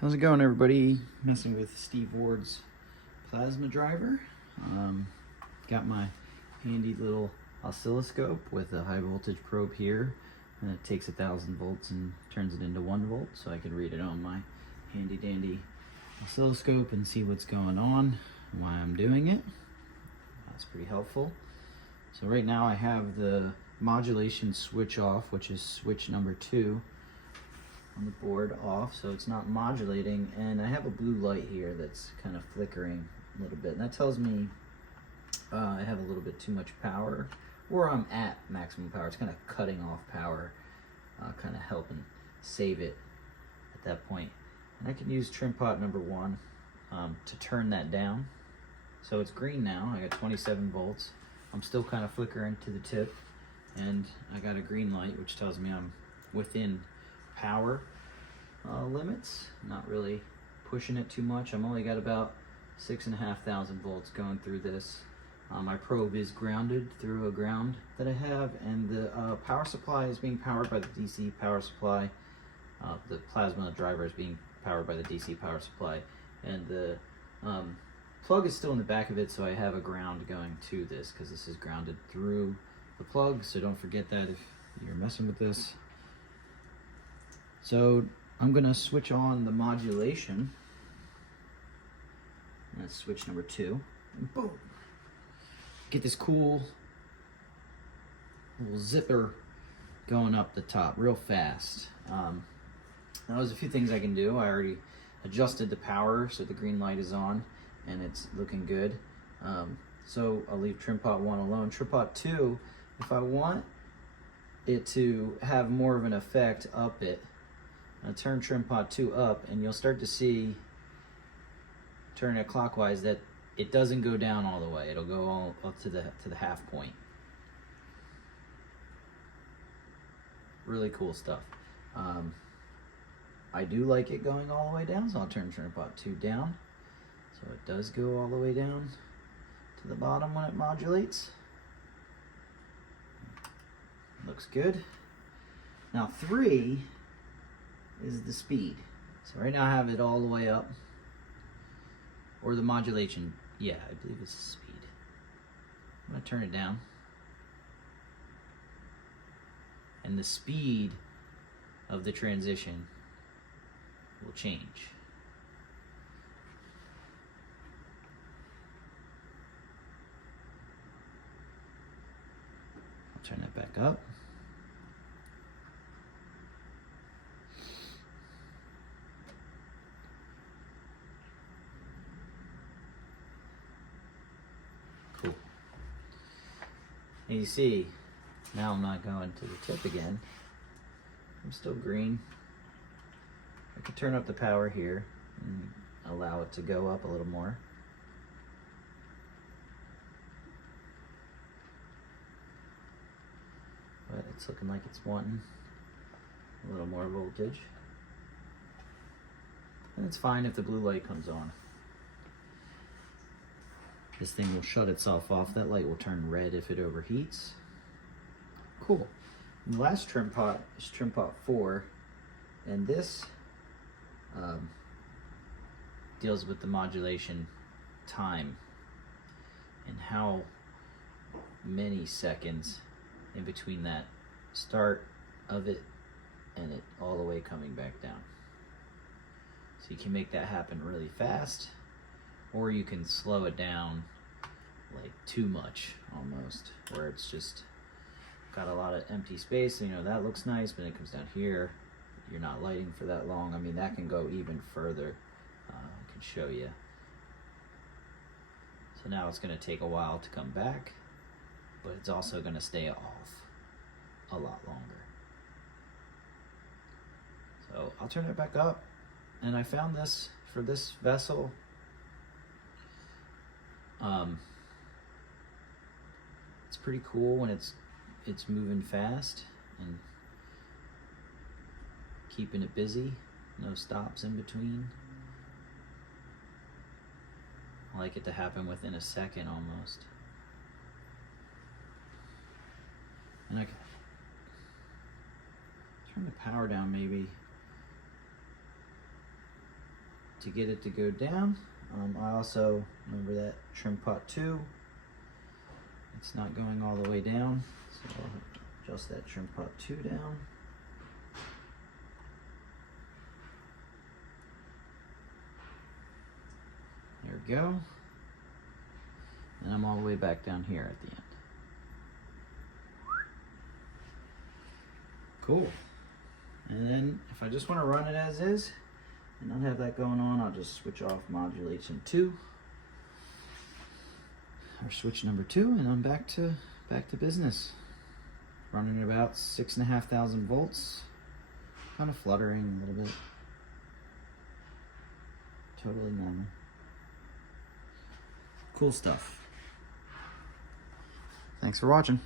How's it going, everybody? Messing with Steve Ward's plasma driver. Got my handy little oscilloscope with a high voltage probe here, and it takes 1,000 volts and turns it into 1 volt, so I can read it on my handy dandy oscilloscope and see what's going on and why I'm doing it. That's pretty helpful. So right now I have the modulation switch off, which is switch number 2 on the board off, so it's not modulating, and I have a blue light here that's kind of flickering a little bit, and that tells me I have a little bit too much power, or I'm at maximum power. It's kind of cutting off power, kind of helping save it at that point. And I can use trim pot number 1 to turn that down. So it's green now. I got 27 volts. I'm still kind of flickering to the tip, and I got a green light, which tells me I'm within power limits, not really pushing it too much. I'm only got about 6,500 volts going through this. My probe is grounded through a ground that I have, and the power supply is being powered by the DC power supply. The plasma driver is being powered by the DC power supply, and the plug is still in the back of it, so I have a ground going to this because this is grounded through the plug, so don't forget that if you're messing with this. So I'm gonna switch on the modulation. That's switch number 2. And boom. Get this cool little zipper going up the top real fast. Now there's a few things I can do. I already adjusted the power so the green light is on and it's looking good. So I'll leave trim pot 1 alone. Trim pot 2, if I want it to have more of an effect up it, I'll turn trim pot 2 up, and you'll start to see, turn it clockwise, that it doesn't go down all the way. It'll go all up to the half point. Really cool stuff. I do like it going all the way down, so I'll turn trim pot 2 down. So it does go all the way down to the bottom when it modulates. Looks good. Now 3 is the speed. So right now I have it all the way up, or the modulation. Yeah, I believe it's the speed. I'm gonna turn it down, and the speed of the transition will change. I'll turn that back up. Cool. And you see, now I'm not going to the tip again. I'm still green. I could turn up the power here and allow it to go up a little more. But it's looking like it's wanting a little more voltage. And it's fine if the blue light comes on. This thing will shut itself off. That light will turn red if it overheats. Cool. And the last trim pot is trim pot 4, and this deals with the modulation time and how many seconds in between that start of it and it all the way coming back down. So you can make that happen really fast, or you can slow it down like too much almost, where it's just got a lot of empty space. You know, that looks nice, but it comes down here, you're not lighting for that long. I mean, that can go even further. I can show you. So now it's going to take a while to come back, but it's also going to stay off a lot longer. So I'll turn it back up, and I found this for this vessel. It's pretty cool when it's moving fast and keeping it busy, no stops in between. I like it to happen within a second almost. And I can turn the power down maybe to get it to go down. I also, remember that trim pot 2, it's not going all the way down, so I'll adjust that trim pot 2 down. There we go. And I'm all the way back down here at the end. Cool. And then if I just want to run it as is and not have that going on, I'll just switch off modulation 2 or switch number 2, and I'm back to business. Running at about 6,500 volts, kind of fluttering a little bit. Totally normal. Cool stuff. Thanks for watching.